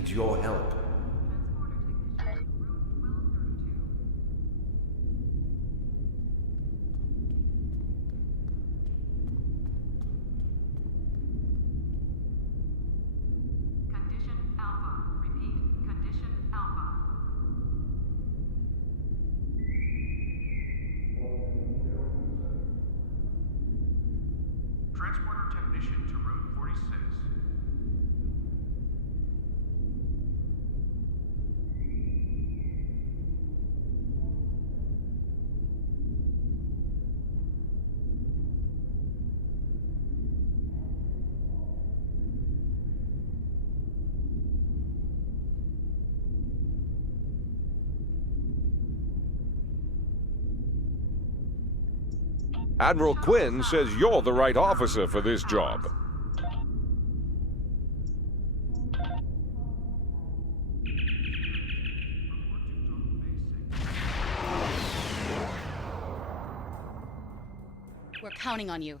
needs your help. Condition Alpha. Repeat, Condition Alpha. Transporter technician to room 46. Admiral Quinn says you're the right officer for this job. We're counting on you.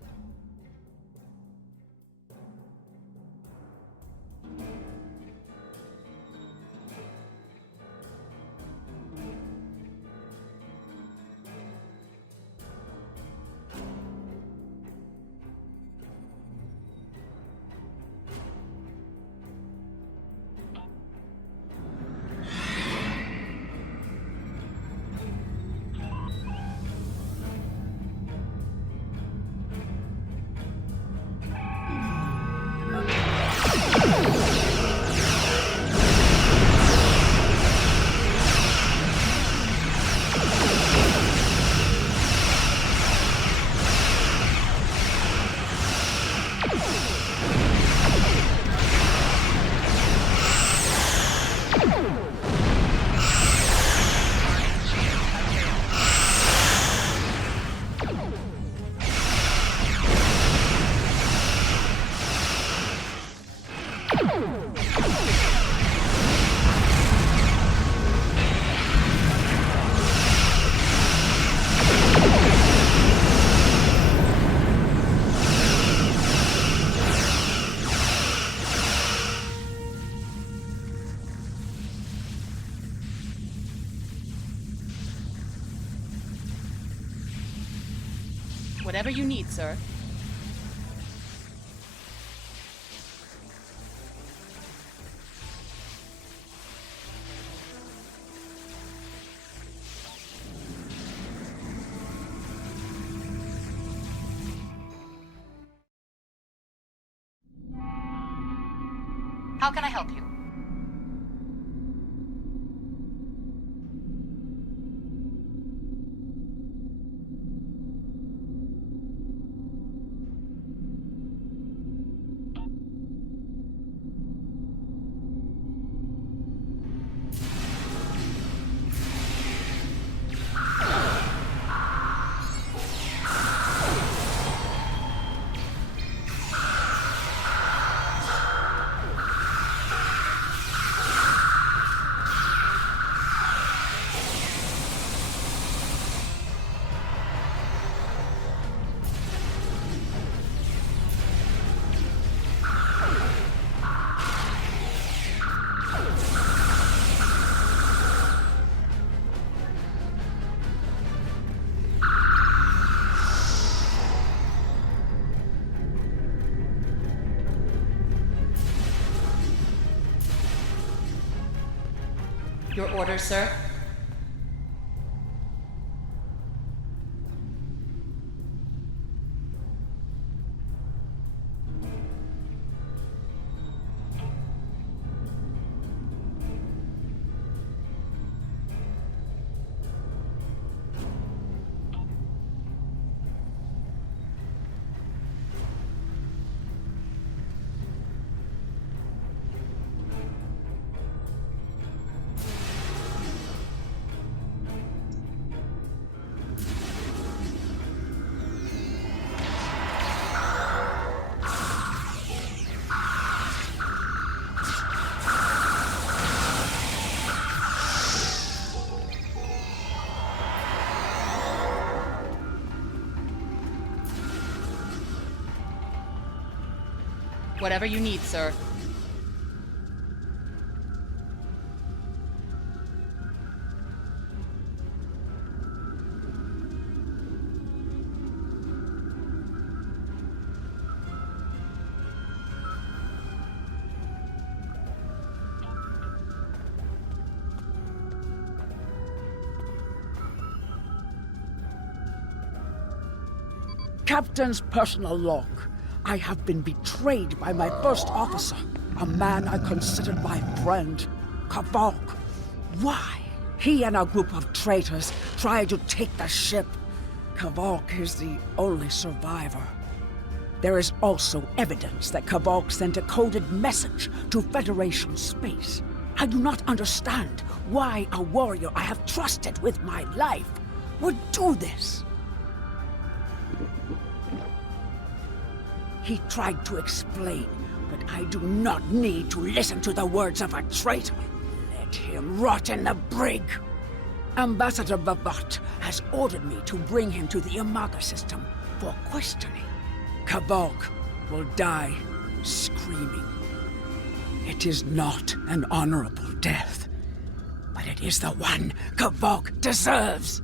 Whatever you need, sir. How can I help you? Your order, sir? Whatever you need, sir. Captain's personal log. I have been betrayed by my first officer, a man I considered my friend, Kavok. Why? He and a group of traitors tried to take the ship. Kavok is the only survivor. There is also evidence that Kavok sent a coded message to Federation space. I do not understand why a warrior I have trusted with my life would do this. He tried to explain, but I do not need to listen to the words of a traitor. Let him rot in the brig. Ambassador Bavat has ordered me to bring him to the Imaga system for questioning. Kavok will die screaming. It is not an honorable death, but it is the one Kavok deserves.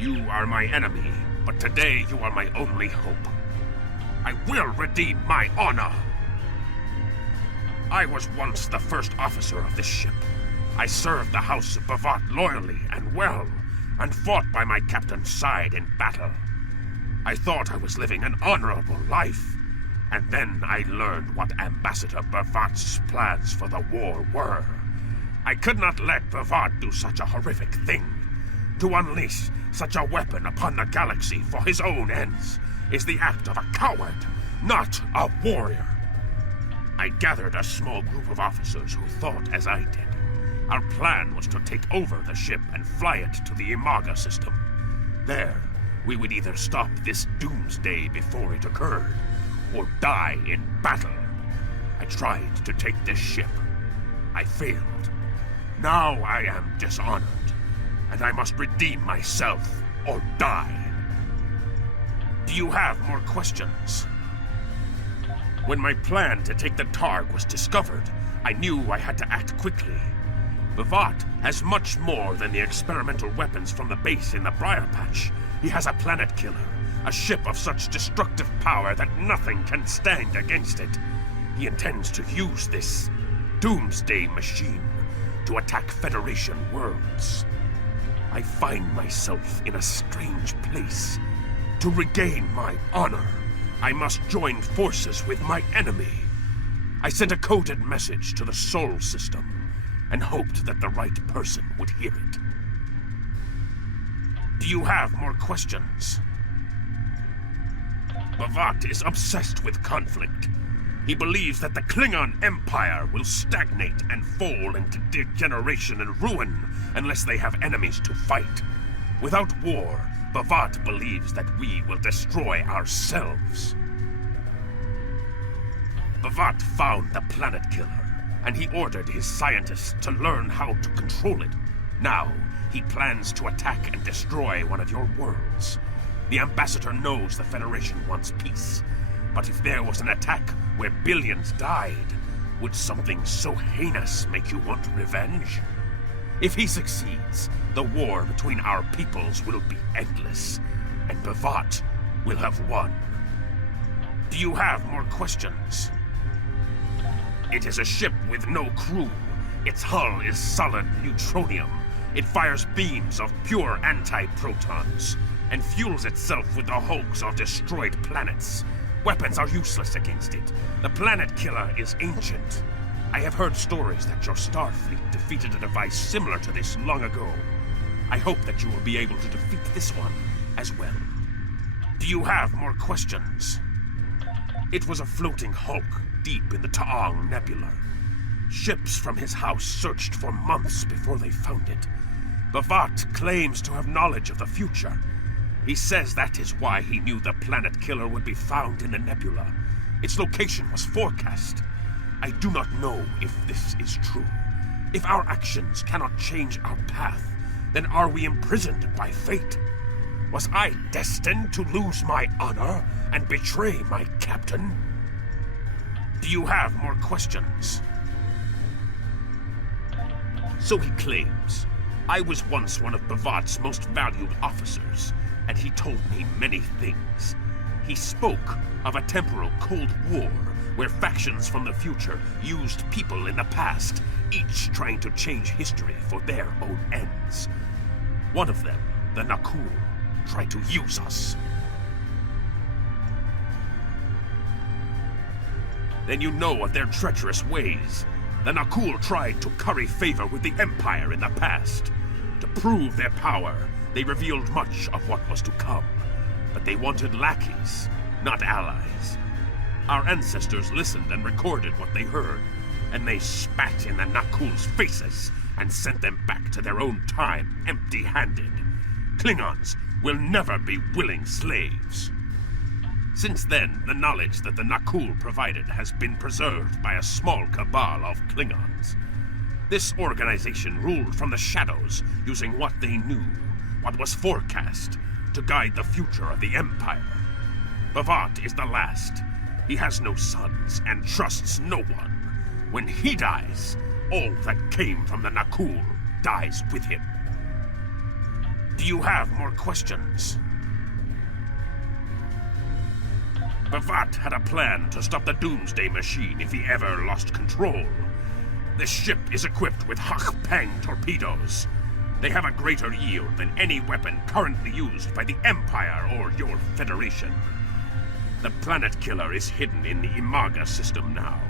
You are my enemy, but today you are my only hope. I will redeem my honor. I was once the first officer of this ship. I served the House of Bavat loyally and well, and fought by my captain's side in battle. I thought I was living an honorable life, and then I learned what Ambassador Bavat's plans for the war were. I could not let Bavat do such a horrific thing. To unleash such a weapon upon the galaxy for his own ends is the act of a coward, not a warrior. I gathered a small group of officers who thought as I did. Our plan was to take over the ship and fly it to the Imaga system. There, we would either stop this doomsday before it occurred, or die in battle. I tried to take this ship. I failed. Now I am dishonored, and I must redeem myself or die. Do you have more questions? When my plan to take the Targ was discovered, I knew I had to act quickly. Bavat has much more than the experimental weapons from the base in the Briar Patch. He has a planet killer, a ship of such destructive power that nothing can stand against it. He intends to use this Doomsday machine to attack Federation worlds. I find myself in a strange place. To regain my honor, I must join forces with my enemy. I sent a coded message to the Sol system and hoped that the right person would hear it. Do you have more questions? Bavat is obsessed with conflict. He believes that the Klingon Empire will stagnate and fall into degeneration and ruin unless they have enemies to fight. Without war, Bavat believes that we will destroy ourselves. Bavat found the planet killer, and he ordered his scientists to learn how to control it. Now, he plans to attack and destroy one of your worlds. The Ambassador knows the Federation wants peace. But if there was an attack where billions died, would something so heinous make you want revenge? If he succeeds, the war between our peoples will be endless, and Bavat will have won. Do you have more questions? It is a ship with no crew. Its hull is solid neutronium. It fires beams of pure anti-protons, and fuels itself with the hulks of destroyed planets. Weapons are useless against it. The planet killer is ancient. I have heard stories that your Starfleet defeated a device similar to this long ago. I hope that you will be able to defeat this one as well. Do you have more questions? It was a floating hulk deep in the Taong Nebula. Ships from his house searched for months before they found it. Bavat claims to have knowledge of the future. He says that is why he knew the planet killer would be found in the nebula. Its location was forecast. I do not know if this is true. If our actions cannot change our path, then are we imprisoned by fate? Was I destined to lose my honor and betray my captain? Do you have more questions? So he claims. I was once one of Bavat's most valued officers, and he told me many things. He spoke of a temporal Cold War where factions from the future used people in the past, each trying to change history for their own ends. One of them, the Nakul, tried to use us. Then you know of their treacherous ways. The Nakul tried to curry favor with the Empire in the past. To prove their power, they revealed much of what was to come. But they wanted lackeys, not allies. Our ancestors listened and recorded what they heard, and they spat in the Nakul's faces and sent them back to their own time empty-handed. Klingons will never be willing slaves. Since then, the knowledge that the Nakul provided has been preserved by a small cabal of Klingons. This organization ruled from the shadows, using what they knew, what was forecast, to guide the future of the Empire. Bavat is the last. He has no sons and trusts no one. When he dies, all that came from the Nakul dies with him. Do you have more questions? Bavat had a plan to stop the Doomsday Machine if he ever lost control. This ship is equipped with Hak-Pang torpedoes. They have a greater yield than any weapon currently used by the Empire or your Federation. The planet killer is hidden in the Imaga system now.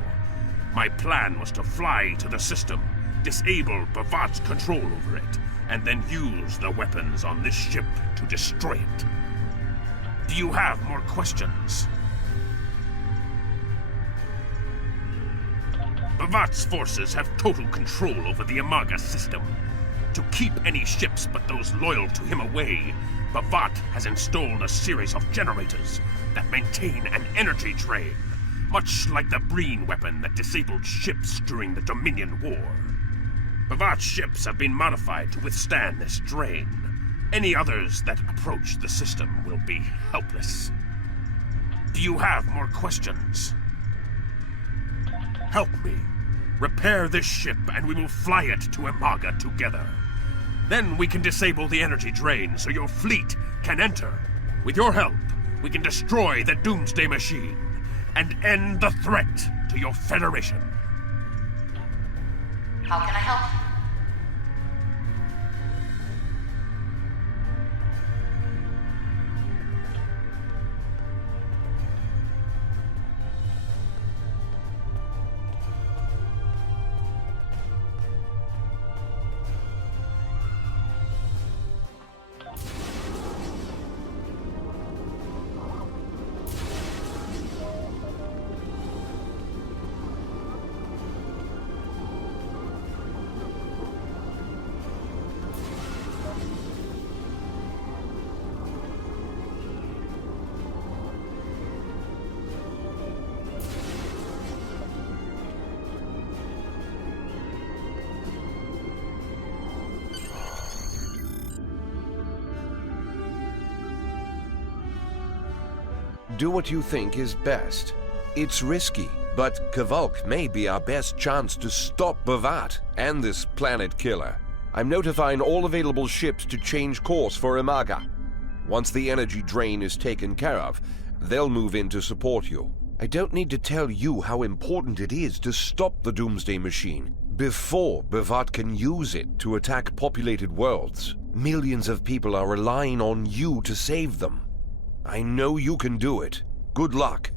My plan was to fly to the system, disable Bavat's control over it, and then use the weapons on this ship to destroy it. Do you have more questions? Bavat's forces have total control over the Imaga system. To keep any ships but those loyal to him away, Bavat has installed a series of generators that maintain an energy drain, much like the Breen weapon that disabled ships during the Dominion War. Bavat's ships have been modified to withstand this drain. Any others that approach the system will be helpless. Do you have more questions? Help me. Repair this ship and we will fly it to Imaga together. Then we can disable the energy drain so your fleet can enter. With your help, we can destroy the Doomsday Machine and end the threat to your Federation. How can I help you? Do what you think is best. It's risky, but Kavok may be our best chance to stop Bavat and this planet killer. I'm notifying all available ships to change course for Imaga. Once the energy drain is taken care of, they'll move in to support you. I don't need to tell you how important it is to stop the Doomsday Machine before Bavat can use it to attack populated worlds. Millions of people are relying on you to save them. I know you can do it. Good luck.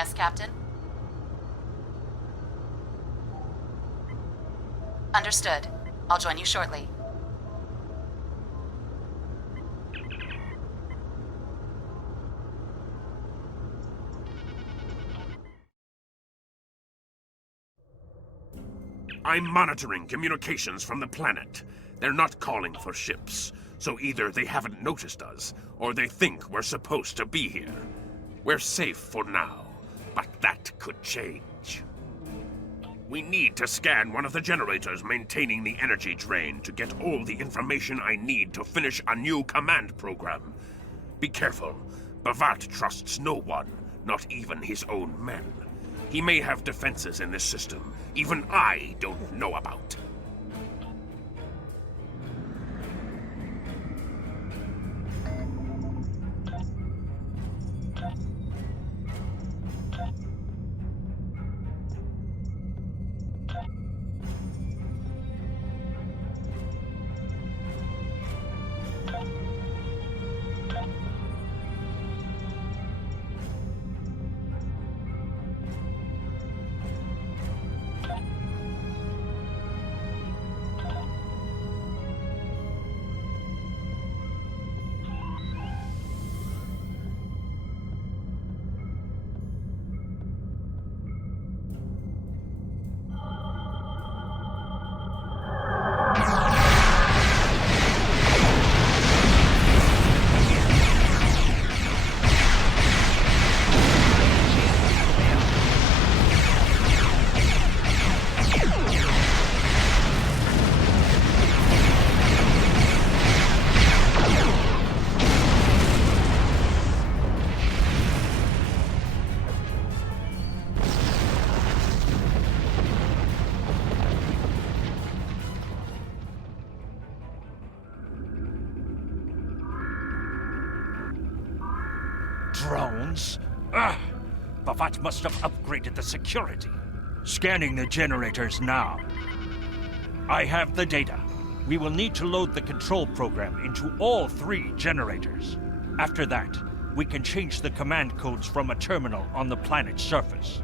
Yes, Captain. Understood. I'll join you shortly. I'm monitoring communications from the planet. They're not calling for ships, so either they haven't noticed us, or they think we're supposed to be here. We're safe for now, but that could change. We need to scan one of the generators maintaining the energy drain to get all the information I need to finish a new command program. Be careful. Bavat trusts no one, not even his own men. He may have defenses in this system even I don't know about. Drones? Ugh! Bavat must have upgraded the security. Scanning the generators now. I have the data. We will need to load the control program into all 3 generators. After that, we can change the command codes from a terminal on the planet's surface.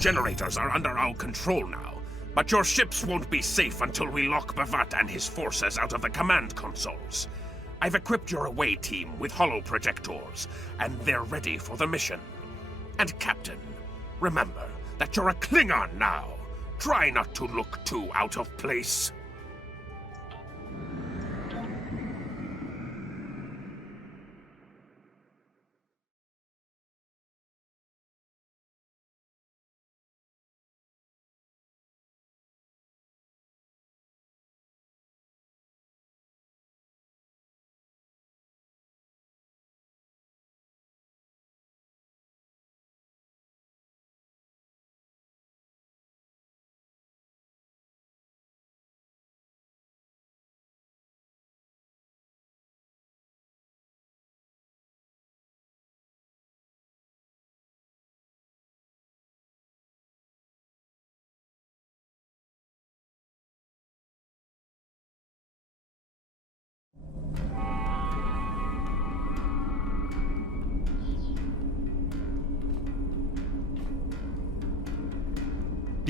Generators are under our control now, but your ships won't be safe until we lock Bavat and his forces out of the command consoles. I've equipped your away team with holo projectors, and they're ready for the mission. And Captain, remember that you're a Klingon now. Try not to look too out of place.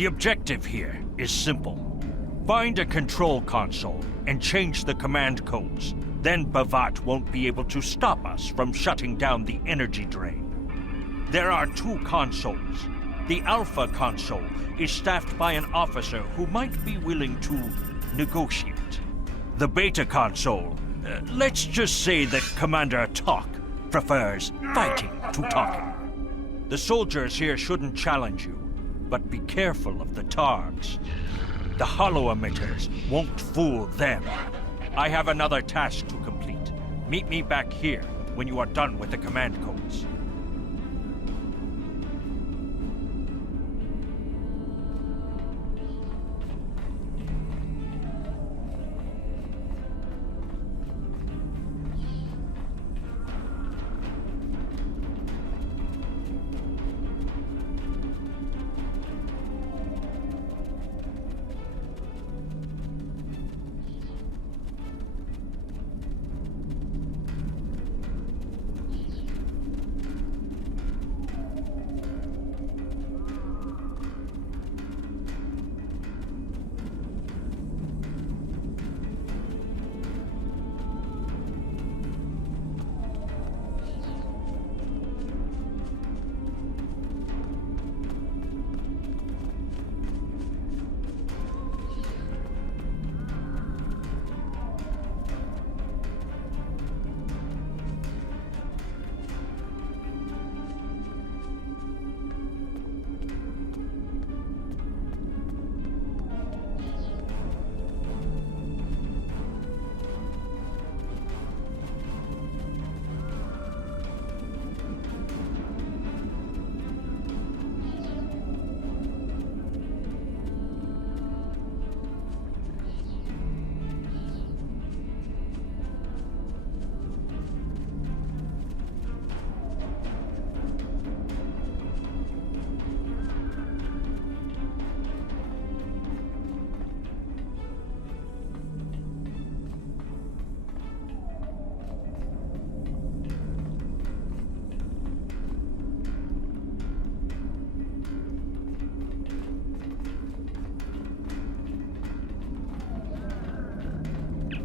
The objective here is simple. Find a control console and change the command codes. Then Bavat won't be able to stop us from shutting down the energy drain. There are 2 consoles. The Alpha console is staffed by an officer who might be willing to negotiate. The Beta console, let's just say that Commander Talk prefers fighting to talking. The soldiers here shouldn't challenge you, but be careful of the Targs. The hollow emitters won't fool them. I have another task to complete. Meet me back here when you are done with the command codes.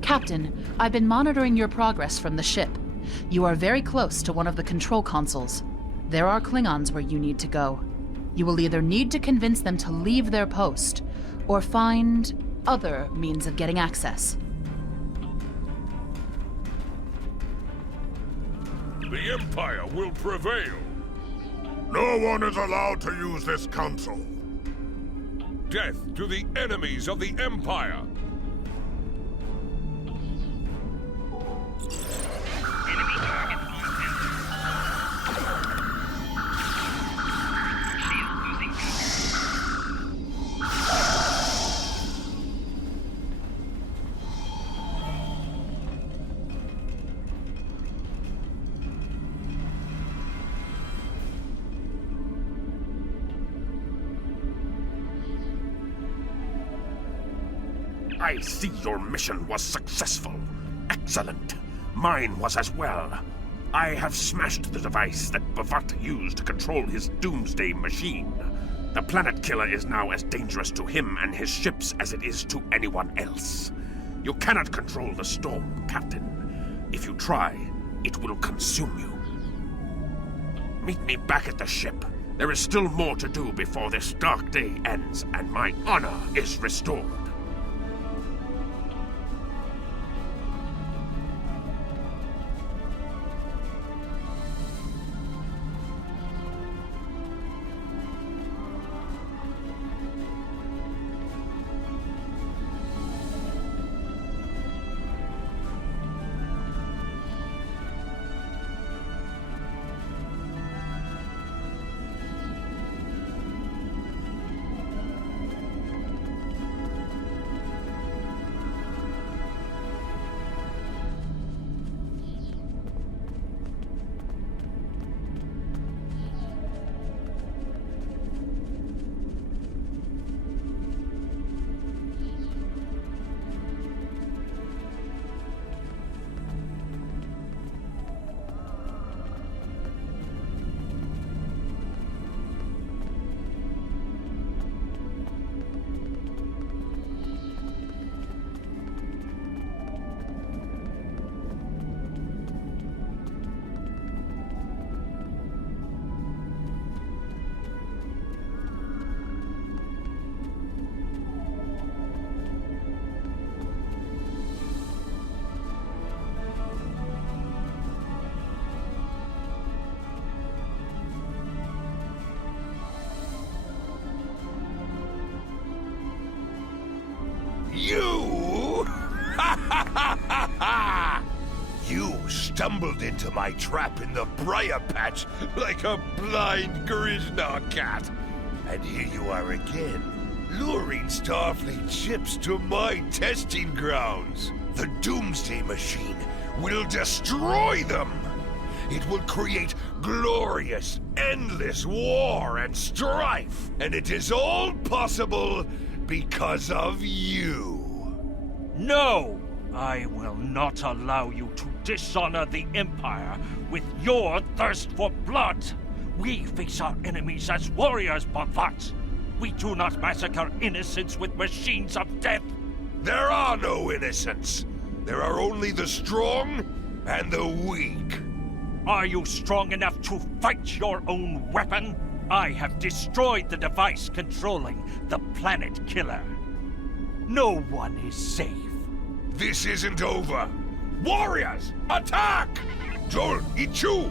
Captain, I've been monitoring your progress from the ship. You are very close to one of the control consoles. There are Klingons where you need to go. You will either need to convince them to leave their post, or find other means of getting access. The Empire will prevail. No one is allowed to use this console. Death to the enemies of the Empire! I see your mission was successful. Excellent. Mine was as well. I have smashed the device that Bavat used to control his Doomsday machine. The planet killer is now as dangerous to him and his ships as it is to anyone else. You cannot control the storm, Captain. If you try, it will consume you. Meet me back at the ship. There is still more to do before this dark day ends and my honor is restored. stumbled into my trap in the briar patch like a blind Grishna cat. And here you are again, luring Starfleet ships to my testing grounds. The Doomsday Machine will destroy them. It will create glorious, endless war and strife. And it is all possible because of you. No! I will not allow you to dishonor the Empire with your thirst for blood. We face our enemies as warriors, Bhavat. We do not massacre innocents with machines of death. There are no innocents. There are only the strong and the weak. Are you strong enough to fight your own weapon? I have destroyed the device controlling the planet killer. No one is safe. This isn't over. Warriors, attack! Joel, Ichu!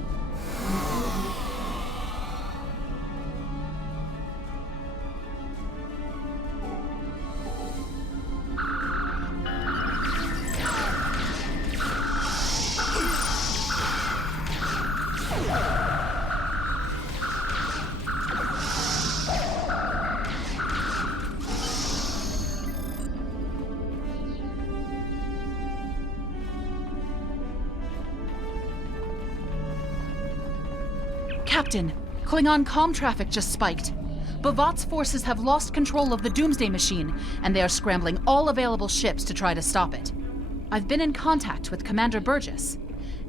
Captain, Klingon comm traffic just spiked. Bhavat's forces have lost control of the Doomsday Machine, and they are scrambling all available ships to try to stop it. I've been in contact with Commander Burgess.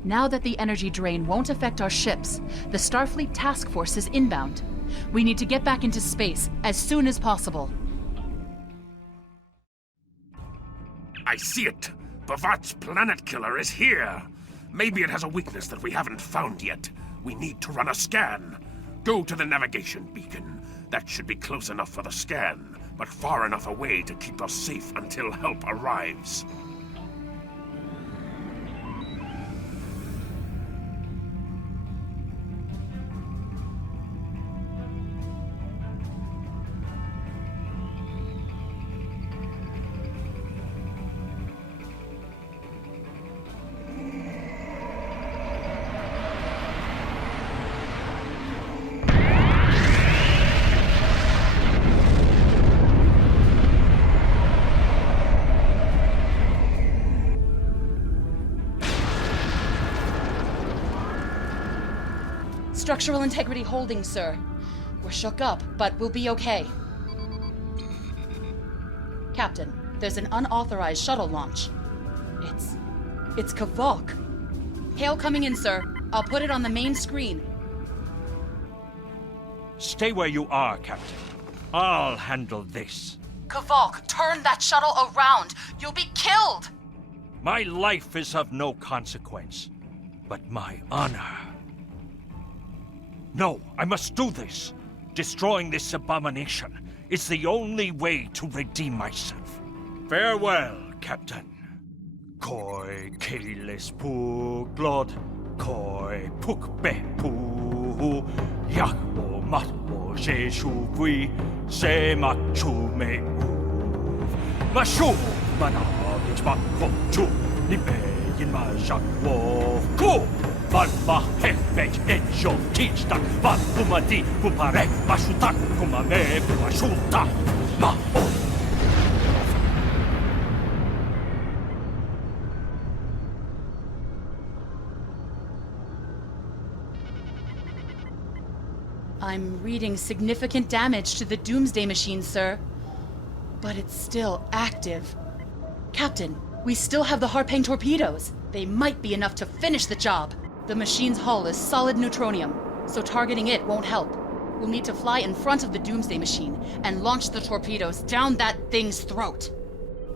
Now that the energy drain won't affect our ships, the Starfleet task force is inbound. We need to get back into space as soon as possible. I see it. Bhavat's planet killer is here. Maybe it has a weakness that we haven't found yet. We need to run a scan. Go to the navigation beacon. That should be close enough for the scan, but far enough away to keep us safe until help arrives. Structural integrity holding, sir. We're shook up, but we'll be okay. Captain, there's an unauthorized shuttle launch. It's Kavok. Hail coming in, sir. I'll put it on the main screen. Stay where you are, Captain. I'll handle this. Kavok, turn that shuttle around. You'll be killed! My life is of no consequence, but my honor. No, I must do this. Destroying this abomination is the only way to redeem myself. Farewell, Captain. Koi keles pu glod, koi puk be pu, yakbo matbo je shuvui, se machu me uv. Mashu managit makochu, nipe yin majak wov ku. Valva hefet enjo tichtak, val pumadi pupare mashutak kumame pumashuta ma o. I'm reading significant damage to the Doomsday Machine, sir. But it's still active. Captain, we still have the Harpang torpedoes. They might be enough to finish the job. The machine's hull is solid neutronium, so targeting it won't help. We'll need to fly in front of the Doomsday Machine and launch the torpedoes down that thing's throat.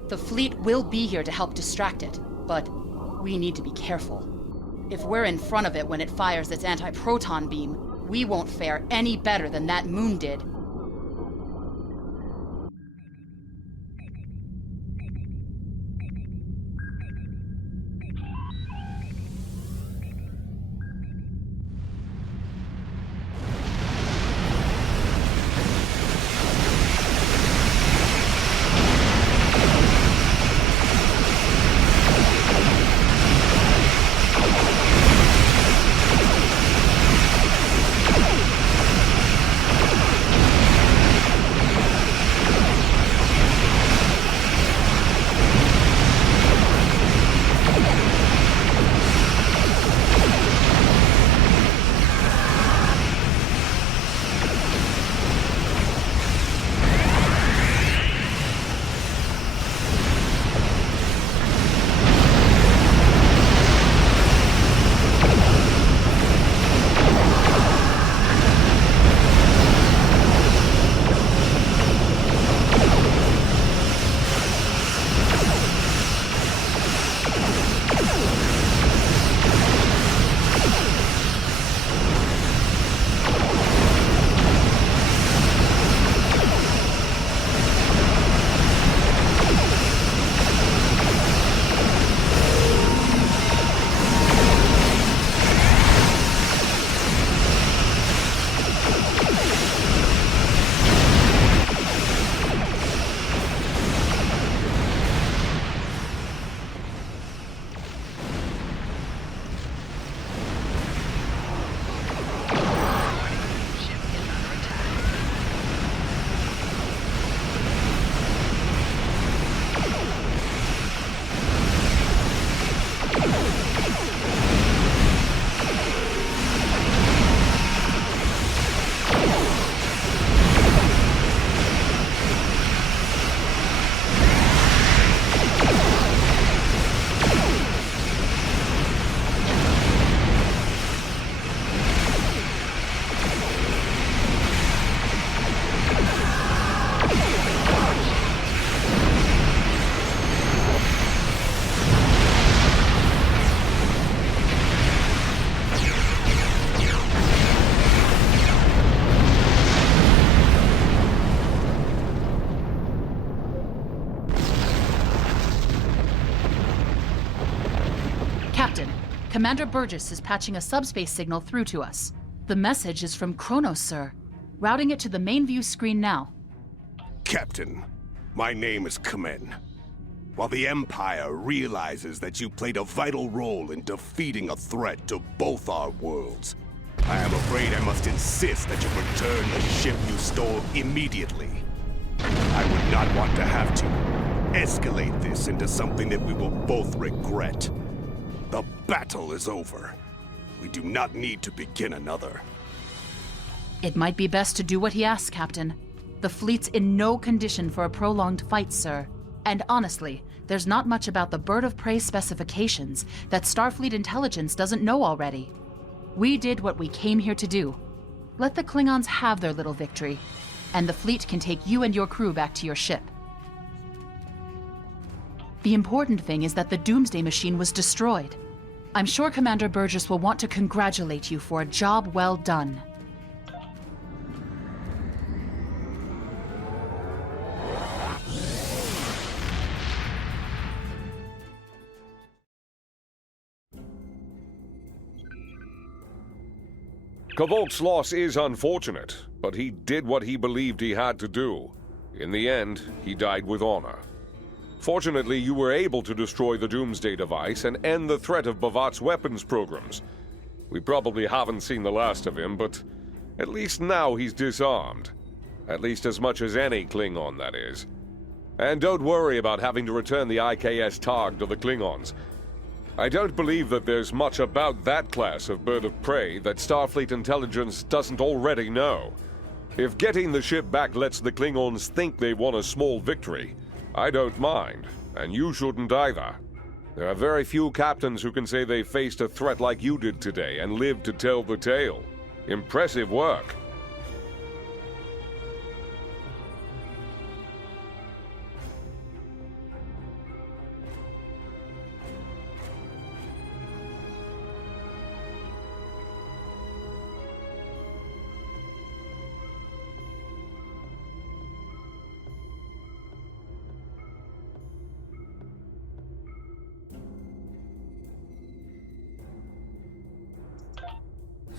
The fleet will be here to help distract it, but we need to be careful. If we're in front of it when it fires its anti-proton beam, we won't fare any better than that moon did. Commander Burgess is patching a subspace signal through to us. The message is from Kronos, sir. Routing it to the main view screen now. Captain, my name is Kamen. While the Empire realizes that you played a vital role in defeating a threat to both our worlds, I am afraid I must insist that you return the ship you stole immediately. I would not want to have to escalate this into something that we will both regret. The battle is over. We do not need to begin another. It might be best to do what he asks, Captain. The fleet's in no condition for a prolonged fight, sir. And honestly, there's not much about the bird of prey specifications that Starfleet intelligence doesn't know already. We did what we came here to do. Let the Klingons have their little victory, and the fleet can take you and your crew back to your ship. The important thing is that the Doomsday machine was destroyed. I'm sure Commander Burgess will want to congratulate you for a job well done. Kvolk's loss is unfortunate, but he did what he believed he had to do. In the end, he died with honor. Fortunately, you were able to destroy the Doomsday Device and end the threat of Bavat's weapons programs. We probably haven't seen the last of him, but at least now he's disarmed. At least as much as any Klingon, that is. And don't worry about having to return the IKS Targ to the Klingons. I don't believe that there's much about that class of bird of prey that Starfleet intelligence doesn't already know. If getting the ship back lets the Klingons think they won a small victory, I don't mind, and you shouldn't either. There are very few captains who can say they faced a threat like you did today and lived to tell the tale. Impressive work.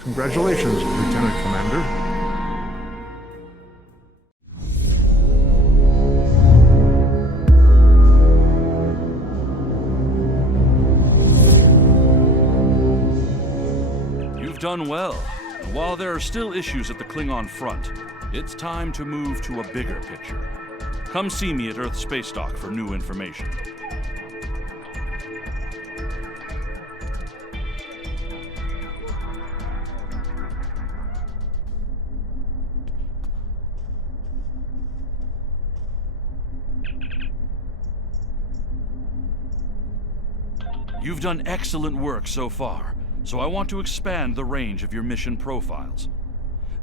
Congratulations, Lieutenant Commander. You've done well. And while there are still issues at the Klingon front, it's time to move to a bigger picture. Come see me at Earth Space Dock for new information. You've done excellent work so far, so I want to expand the range of your mission profiles.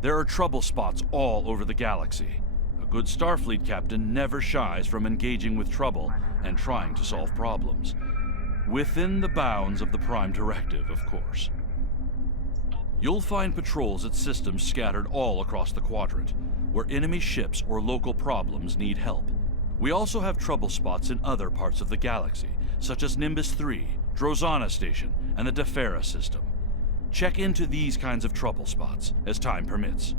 There are trouble spots all over the galaxy. A good Starfleet captain never shies from engaging with trouble and trying to solve problems. Within the bounds of the Prime Directive, of course. You'll find patrols at systems scattered all across the quadrant, where enemy ships or local problems need help. We also have trouble spots in other parts of the galaxy, such as Nimbus 3, Drozana Station, and the Defera system. Check into these kinds of trouble spots as time permits.